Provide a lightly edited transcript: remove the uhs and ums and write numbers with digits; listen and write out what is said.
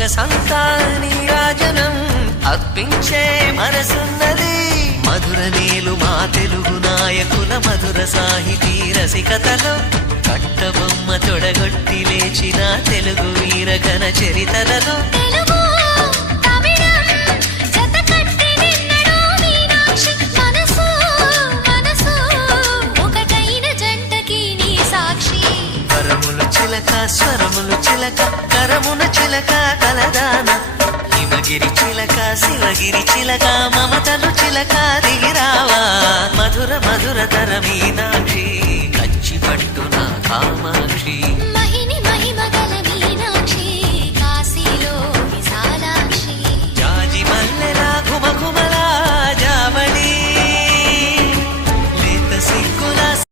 సొగసంతా నీరాజనం అర్పించే మనసున్నది. మధుర నేలు మా తెలుగు నాయకుల మధుర సాహితీ రసికతలో కట్టబొమ్మ తొడగొట్టి లేచిన తెలుగు వీర ఘన చరితలలో స్వరములు చిలక కరమున చిలక కలదాన హిమగిరి చిలక శివగిరి చిలక మమతలు చిలక దిగిరావా మధుర మధుర తరమీనా